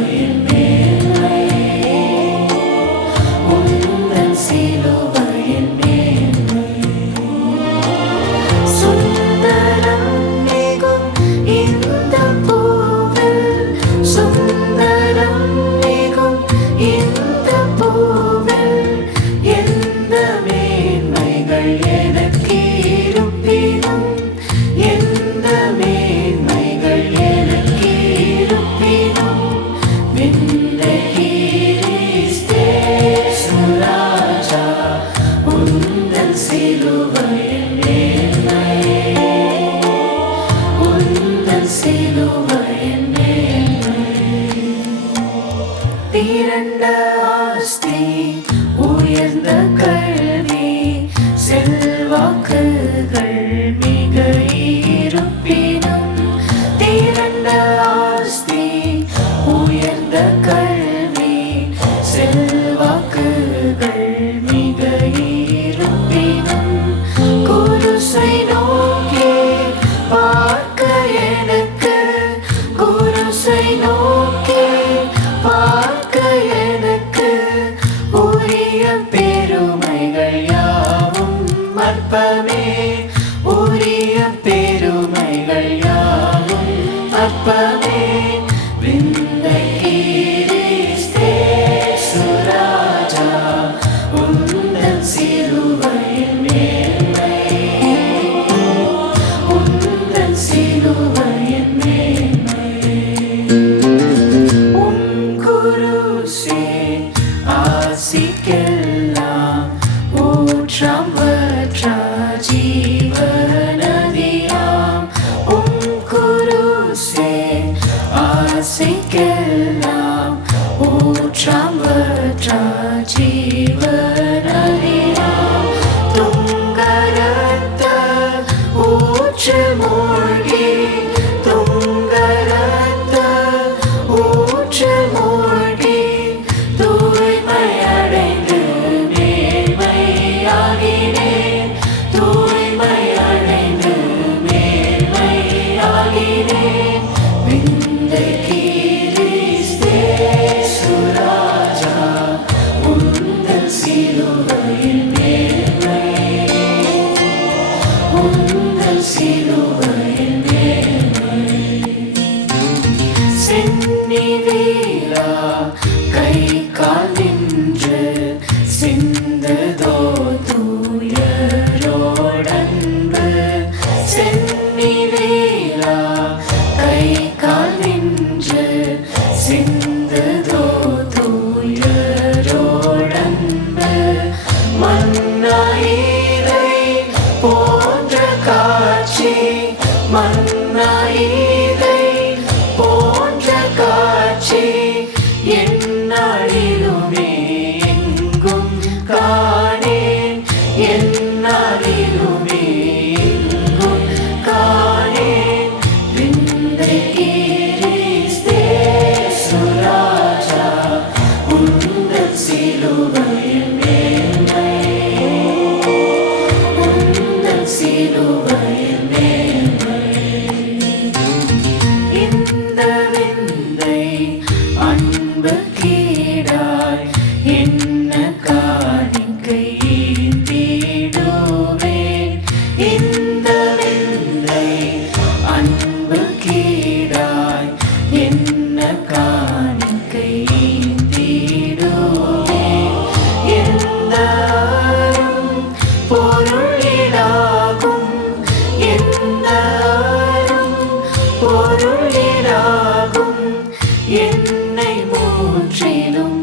சிலுவையின் மேன்மை, உந்தன் சிலுவையின் மேன்மை. சுந்தரம் மிகும் இந்த பூவில், சுந்தரம் மிகும் இந்த பூவில் எந்த மேன்மைகள் எனக்கு இருப்பினும், எந்த மேன்மைகள் எனக்கு இருப்பினும், விண்ணகிரிஸ்தே சுராஜா உந்தன் சிலுவையின் மேன்மை, உந்தன் சிலுவையின் மேன்மை. திரண்ட ஆஸ்தி, உயர்ந்த கல்வி, செல்வாக்குகள் மிக இருப்பினும், திரண்ட ஆஸ்தி, உயர்ந்த கல்வி, செல்வாக்குகள் மிக இருப்பினும், குருசை நோக்கி பார்க்க எனக்கு, குருசை நோக்கி பார்க்க எனக்கு உரிய பெருமைகள் யாவும் அற்பமே, உரிய பெருமைகள் யாவும் அற்பமே. விண்ணகிரிஸ்தே சுராஜா உந்தன் சிலுவையின் மேன்மை, உந்தன் சிலுவையின் மேன்மை. குருசே ஆசிக்கெல்லாம் ஊற்றாம் வற்றா ஜீவநதியாம், குருசே ஆசிக்கெல்லாம் ஊற்றாம் வற்றா ஜீவநதியாம். துங்கரத்த ஊற்றில் மூழ்கி, துங்கரத்த ஊற்றில் மூழ்கி தூய்மையடைந்து மேன்மையாகினேன், தூய்மையடைந்து மேன்மையாகினேன். விண்ணகிரிஸ்தே சுராஜா உந்தன் சிலுவையின் மேன்மை, உந்தன் சிலுவையின் மேன்மை. சென்னி வீரா கை கால் நின்று சிந்ததோ தூயரோடன்பு, சென்னி வீரா கை கால் நின்று சிந்ததோ தூயரோடன்பு. மன்னாயிரை போன்ற காட்சி, மன்னாயிரை போன்ற காட்சி எந்நாளிலுமே எங்கும் காணேன், எந்நாளிலுமே எங்கும் காணேன். விண்ணகிரிஸ்தே சுராஜா உந்தன் சிலுவையின் மேன்மை, உந்தன் சிலுவையின் மேன்மை. இந்த விந்தை அன்பு கீடாய் என்ன காணிக்கை தீடுவேன், இந்த விந்தை அன்பு கீடாய் என்ன காணிக்கை தீடுவேன். எந்த அரும் பொருளிடாகும், எந்த அரும் பொருளிடாகும் என்னை முற்றிலும்